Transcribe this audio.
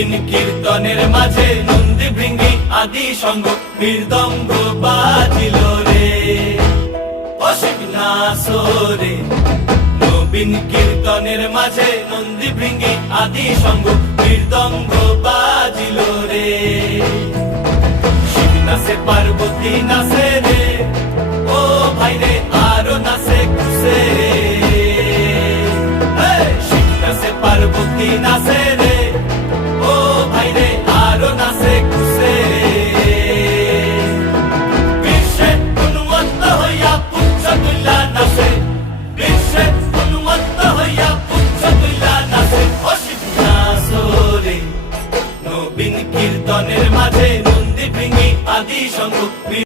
নবীন কীর্তনের মাঝে নন্দী ভৃঙ্গি আদি সঙ্গ মৃদঙ্গ বাজিল রে, ও শিব নাচো রে। নবীন কীর্তনের মাঝে নন্দী ভৃঙ্গি আদি সঙ্গ মৃদঙ্গ বাজিল রে। শিব নাচে পার্বতী নাচে রে, ও ভাই রে আরো নাচে খুশে। শিব নাচে পার্বতী নাচে